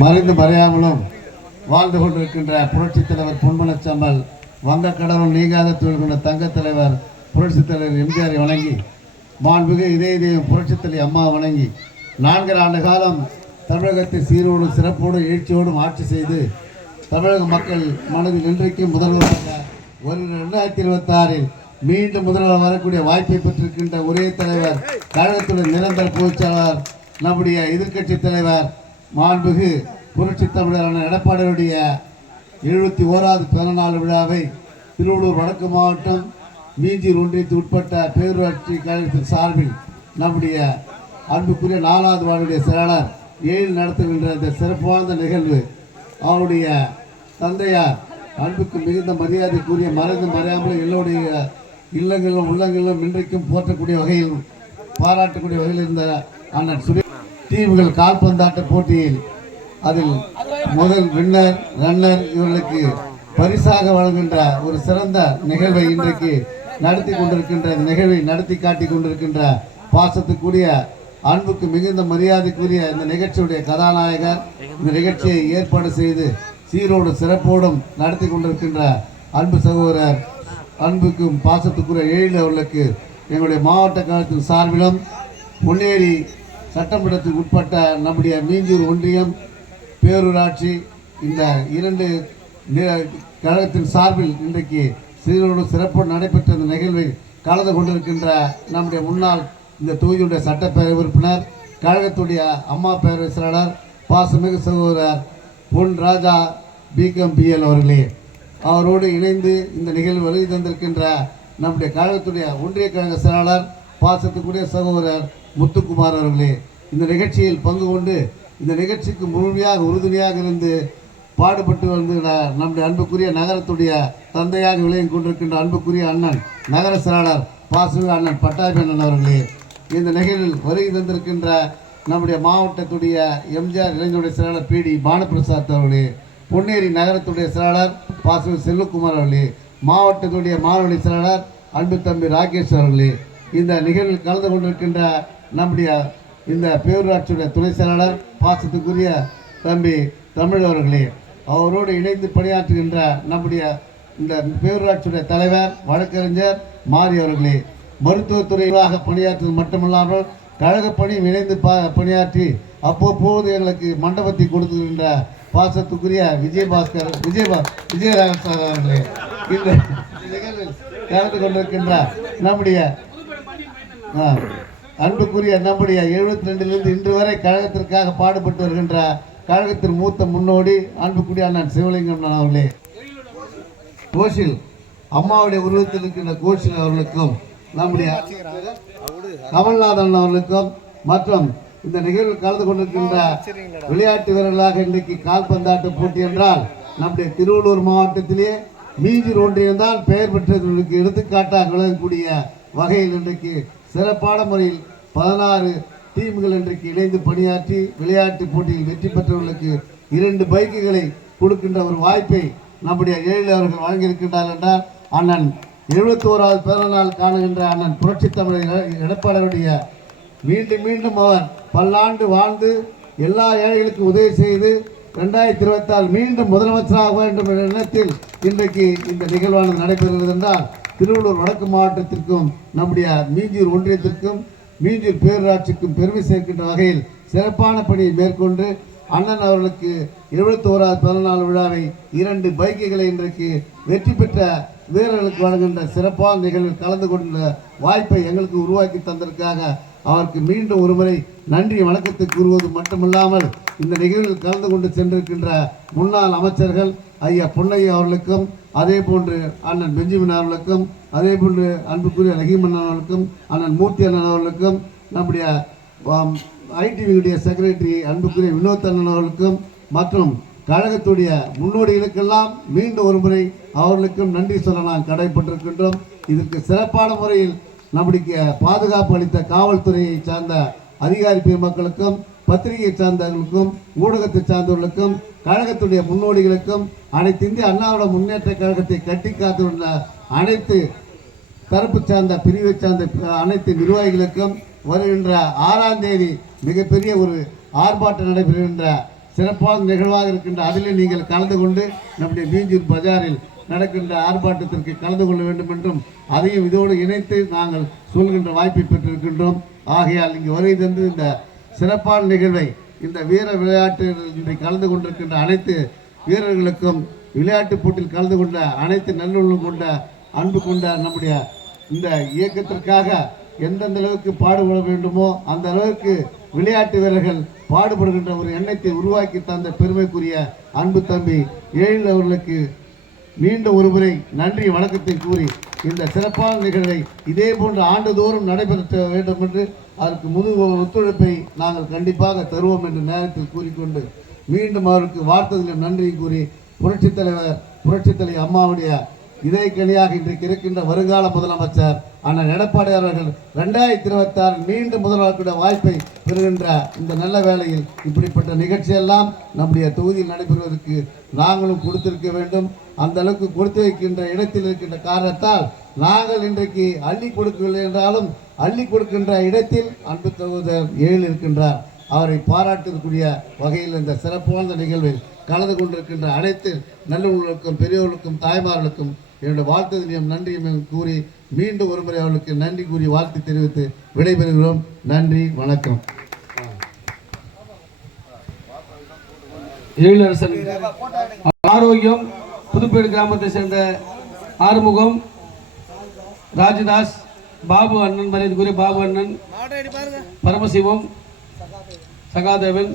மறைந்து மறையாமலும் வாழ்ந்து கொண்டிருக்கின்ற புரட்சித் தலைவர் பொன்மனச்சம்மல் வங்க கடவுள் நீங்காத தொழில் கொண்ட தங்கத் தலைவர் புரட்சித் தலைவர் எம்ஜிஆரை வணங்கி மாண்புகு இதய தெய்வம் புரட்சித் தலைவர் அம்மா வணங்கி நான்கரை ஆண்டு காலம் தமிழகத்தை சீரோடும் சிறப்போடும் எழுச்சியோடும் ஆட்சி செய்து தமிழக மக்கள் மனதில் இன்றைக்கும் முதல்வராக ஒரு ரெண்டாயிரத்தி இருபத்தி ஆறில் மீண்டும் முதல்வர் வரக்கூடிய வாய்ப்பை பெற்றிருக்கின்ற ஒரே தலைவர் கழகத்துடைய நிரந்தர பொதுச்செயலாளர் நம்முடைய எதிர்க்கட்சி தலைவர் மாண்புகு புரட்சி தமிழரான எடப்பாடியுடைய எழுபத்தி ஓராவது பிறந்தநாள் விழாவை திருவள்ளூர் வடக்கு மாவட்டம் மீஞ்சூர் ஒன்றியத்துக்கு உட்பட்ட பேரூராட்சி கழகத்தின் சார்பில் நம்முடைய அன்புக்குரிய நாலாவது வார்டுடைய செயலாளர் ஏழு நடத்துகின்ற இந்த சிறப்பான நிகழ்வு அவருடைய தந்தையார் அன்புக்கு மிகுந்த மரியாதைக்குரிய மறைந்து மறையாமல் எல்லோருடைய இல்லங்களிலும் உள்ளங்களிலும் இன்றைக்கும் போற்றக்கூடிய வகையில் பாராட்டக்கூடிய வகையில் இருந்த அண்ணன் சுரே தீவுகள் கால்பந்தாட்ட போட்டியில் அதில் முதல் வின்னர் ரன்னர் இவர்களுக்கு பரிசாக வழங்குகின்ற ஒரு சிறந்த நிகழ்வை இன்றைக்கு நடத்தி கொண்டிருக்கின்ற நிகழ்வை நடத்தி காட்டி கொண்டிருக்கின்ற பாசத்துக்குரிய அன்புக்கு மிகுந்த மரியாதைக்குரிய இந்த நிகழ்ச்சியுடைய கதாநாயகர் இந்த நிகழ்ச்சியை ஏற்பாடு செய்து சீரோடு சிறப்போடும் நடத்தி கொண்டிருக்கின்ற அன்பு சகோதரர் அன்புக்கும் பாசத்துக்குரிய எழில் அவர்களுக்கு எங்களுடைய மாவட்ட கழகத்தின் சார்பிலும் முன்னேறி சட்டமன்றத்துக்கு உட்பட்ட நம்முடைய மீஞ்சூர் ஒன்றியம் பேரூராட்சி இந்த இரண்டு கழகத்தின் சார்பில் இன்றைக்கு சீரோடு சிறப்பு நடைபெற்ற இந்த நிகழ்வில் கலந்து கொண்டிருக்கின்ற நம்முடைய முன்னாள் இந்த தொகுதியுடைய சட்டப்பேரவை உறுப்பினர் கழகத்துடைய அம்மா பேரவை செயலாளர் பாசமிகு சகோதரர் பொன் ராஜா பிகம் பிஎல் அவர்களே. அவரோடு இணைந்து இந்த நிகழ்வு வருகை தந்திருக்கின்ற நம்முடைய கழகத்துடைய ஒன்றிய கழக செயலாளர் பாசத்துக்குரிய சகோதரர் முத்துக்குமார் அவர்களே இந்த நிகழ்ச்சியில் பங்கு கொண்டு இந்த நிகழ்ச்சிக்கு முழுமையாக உறுதுணையாக இருந்து பாடுபட்டு வந்து நம்முடைய அன்புக்குரிய நகரத்துடைய தந்தையாக விளையும் கொண்டிருக்கின்ற அன்புக்குரிய அண்ணன் நகர செயலாளர் பாசுமிகு அண்ணன் பட்டாபி அண்ணன் அவர்களே இந்த நிகழ்வில் வருகை தந்திருக்கின்ற நம்முடைய மாவட்டத்துடைய எம்ஜிஆர் இளைஞருடைய செயலாளர் பி டி பானுபிரசாத் அவர்களே பொன்னேரி நகரத்துடைய செயலாளர் பாசு செல்வகுமார் அவர்களே மாவட்டத்துடைய மாணவனி செயலாளர் அன்பு தம்பி ராகேஷ் அவர்களே இந்த நிகழ்வில் கலந்து கொண்டிருக்கின்ற நம்முடைய இந்த பேரூராட்சியுடைய துணை செயலாளர் பாசத்துக்குரிய தம்பி தமிழ் அவர்களே அவரோடு இணைந்து பணியாற்றுகின்ற நம்முடைய இந்த பேரூராட்சியுடைய தலைவர் வழக்கறிஞர் மாரி அவர்களே மருத்துவத்துறையாக பணியாற்றுவது மட்டுமல்லாமல் கழக இணைந்து பா பணியாற்றி அப்பப்போது எங்களுக்கு மண்டபத்தை கொடுத்துகின்ற பாசத்துக்குரிய விஜயபாஸ்கர் விஜயபா விஜயராகவன் அவர்களே இந்த நிகழ்வில் கலந்து கொண்டிருக்கின்ற நம்முடைய ஆ, அன்புக்குரிய நம்முடைய எழுபத்தி ரெண்டிலிருந்து இன்று வரை கழகத்திற்காக பாடுபட்டு வருகின்ற கழகத்தின் மூத்த முன்னோடி அன்புக்குரிய அண்ணன் சிவலிங்கம் அவர்களே. கோஷில் அம்மாவுடைய உருவத்தில் இருக்கின்ற கோஷில் அவர்களுக்கும் நம்முடைய கமல்நாதன் அவர்களுக்கும் மற்றும் இந்த நிகழ்வில் கலந்து கொண்டிருக்கின்ற விளையாட்டு வீரர்களாக இன்றைக்கு கால்பந்தாட்ட போட்டி என்றால் நம்முடைய திருவள்ளூர் மாவட்டத்திலே மீதி ஒன்றியம் தான் பெயர் பெற்றதற்கு எடுத்துக்காட்டாக விளங்கக்கூடிய வகையில் இன்றைக்கு சிறப்பான முறையில் பதினாறு டீம்கள் இன்றைக்கு இணைந்து பணியாற்றி விளையாட்டு போட்டியில் வெற்றி பெற்றவர்களுக்கு இரண்டு பைக்குகளை கொடுக்கின்ற ஒரு வாய்ப்பை நம்முடைய ஏழில் அவர்கள் வழங்கியிருக்கின்றார் என்றால் அண்ணன் எழுபத்தோராவது பிறந்த நாள் காணுகின்ற அண்ணன் புரட்சி தமிழர் எடப்பாடருடைய மீண்டும் மீண்டும் அவர் பல்லாண்டு வாழ்ந்து எல்லா ஏழைகளுக்கும் உதவி செய்து ரெண்டாயிரத்தி இருபத்தாறு மீண்டும் முதலமைச்சராக வேண்டும் என்ற எண்ணத்தில் இன்றைக்கு இந்த நிகழ்வானது நடைபெறுகிறது என்றால் திருவள்ளூர் வடக்கு மாவட்டத்திற்கும் நம்முடைய மீஞ்சூர் ஒன்றியத்திற்கும் மீஞ்சூர் பேரூராட்சிக்கும் பெருமை சேர்க்கின்ற வகையில் சிறப்பான பணியை மேற்கொண்டு அண்ணன் அவர்களுக்கு எழுபத்தோராவது பிறந்தநாள் விழாவை இரண்டு பைக்குகளை இன்றைக்கு வெற்றி பெற்ற வீரர்களுக்கு வழங்குகின்ற சிறப்பான நிகழ்வில் கலந்து கொண்ட வாய்ப்பை எங்களுக்கு உருவாக்கி தந்ததற்காக அவருக்கு மீண்டும் ஒருமுறை நன்றி வணக்கத்தை கூறுவது மட்டுமல்லாமல் இந்த நிகழ்வில் கலந்து கொண்டு சென்றிருக்கின்ற முன்னாள் அமைச்சர்கள் ஐயா பொன்னையா அவர்களுக்கும் அதே போன்று அண்ணன் பெஞ்சமின் அவர்களுக்கும் அதே போன்று அன்புக்குரிய ரஹீமன் அவர்களுக்கும் அண்ணன் மூர்த்தி அண்ணன் அவர்களுக்கும் நம்முடைய ஐடிவியுடைய செக்ரட்டரி அன்புக்குரிய வினோத் அண்ணன் அவர்களுக்கும் மற்றும் கழகத்துடைய முன்னோடிகளுக்கெல்லாம் மீண்டும் ஒரு முறை அவர்களுக்கும் நன்றி சொல்ல நாம் கடைப்பட்டிருக்கின்றோம். இதற்கு சிறப்பான முறையில் நம்முடைய பாதுகாப்பு அளித்த காவல்துறையை சார்ந்த அதிகாரி பெருமக்களுக்கும் பத்திரிகை சார்ந்தவர்களுக்கும் ஊடகத்தை சார்ந்தவர்களுக்கும் கழகத்துடைய முன்னோடிகளுக்கும் அனைத்து இந்திய அண்ணாவிட முன்னேற்ற கழகத்தை கட்டி காத்துள்ள அனைத்து தரப்பு சார்ந்த பிரிவை சார்ந்த அனைத்து நிர்வாகிகளுக்கும் வருகின்ற ஆறாம் தேதி மிகப்பெரிய ஒரு ஆர்ப்பாட்டம் நடைபெறுகின்ற சிறப்பான நிகழ்வாக இருக்கின்ற அதில் நீங்கள் கலந்து கொண்டு நம்முடைய மீஞ்சூர் பஜாரில் நடக்கின்ற ஆர்ப்பாட்டத்திற்கு கலந்து கொள்ள வேண்டும் என்றும் அதையும் இதோடு இணைத்து நாங்கள் சொல்கின்ற வாய்ப்பை பெற்றிருக்கின்றோம். ஆகையால் இங்கு வருகை தந்து இந்த சிறப்பான நிகழ்வை இந்த வீர விளையாட்டு இன்றைக்கு கலந்து கொண்டிருக்கின்ற அனைத்து வீரர்களுக்கும் விளையாட்டுப் போட்டியில் கலந்து கொண்ட அனைத்து நல்லுள்ளம் கொண்ட அன்பு கொண்ட நம்முடைய இந்த இயக்கத்திற்காக எந்தெந்த அளவுக்கு பாடுபட வேண்டுமோ அந்த அளவுக்கு விளையாட்டு வீரர்கள் பாடுபடுகின்ற ஒரு எண்ணத்தை உருவாக்கி தந்த பெருமைக்குரிய அன்பு தம்பி ஏழில் அவர்களுக்கு மீண்டும் ஒருமுறை நன்றி வணக்கத்தை கூறி இந்த சிறப்பான நிகழ்வை இதே போன்ற ஆண்டுதோறும் நடைபெற வேண்டும் என்று அதற்கு முழு ஒத்துழைப்பை நாங்கள் கண்டிப்பாக தருவோம் என்ற நேரத்தில் கூறிக்கொண்டு மீண்டும் அவருக்கு வாழ்த்துதலும் நன்றி கூறி புரட்சித் தலைவர் புரட்சித் தலைவர் அம்மாவுடைய இதயக்கனியாக இன்றைக்கு இருக்கின்ற வருங்கால முதலமைச்சர் அண்ணன் எடப்பாடி அவர்கள் ரெண்டாயிரத்தி இருபத்தி ஆறு மீண்டும் முதல்வர்களுடைய வாய்ப்பை பெறுகின்ற இந்த நல்ல வேளையில் இப்படிப்பட்ட நிகழ்ச்சியெல்லாம் நம்முடைய தொகுதியில் நடைபெறுவதற்கு நாங்களும் கொடுத்திருக்க வேண்டும். அந்த அளவுக்கு கொடுத்து வைக்கின்ற இடத்தில் இருக்கின்ற காரணத்தால் நாங்கள் இன்றைக்கு அள்ளி கொடுக்கவில்லை என்றாலும் அள்ளி கொடுக்கின்ற இடத்தில் அன்பு சகோதரர் ஏழு இருக்கின்றார். அவரை பாராட்டக்கூடிய வகையில் இந்த சிறப்பான நிகழ்வில் கலந்து கொண்டிருக்கின்ற அனைத்து நல்லவர்களுக்கும் பெரியவர்களுக்கும் தாய்மார்களுக்கும் என்னுடைய வாழ்த்துதலையும் நன்றியும் கூறி மீண்டும் ஒருமுறை அவர்களுக்கு நன்றி கூறி வாழ்த்து தெரிவித்து விடைபெறுகிறோம். நன்றி வணக்கம். எழிலரசன் ஆரோக்கியம் புதுப்பேடு கிராமத்தை சேர்ந்த ஆறுமுகம் ராஜதாஸ் பாபு அண்ணன் மரியாதைக்குரிய பாபு அண்ணன் பரமசிவம் சகாதேவன்